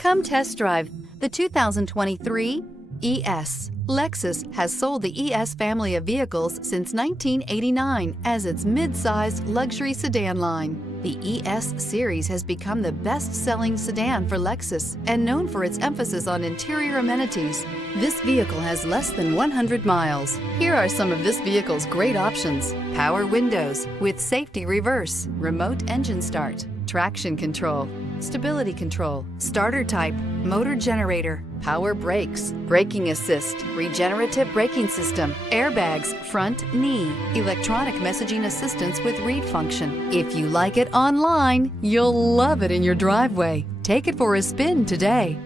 Come test drive the 2023 ES. Lexus has sold the ES family of vehicles since 1989 as its mid-sized luxury sedan line. The ES series has become the best-selling sedan for Lexus and known for its emphasis on interior amenities. This vehicle has less than 100 miles. Here are some of this vehicle's great options: power windows with safety reverse, remote engine start, traction control, stability control, starter type, motor generator, power brakes, braking assist, regenerative braking system, airbags, front knee, electronic messaging assistance with read function. If you like it online, you'll love it in your driveway. Take it for a spin today.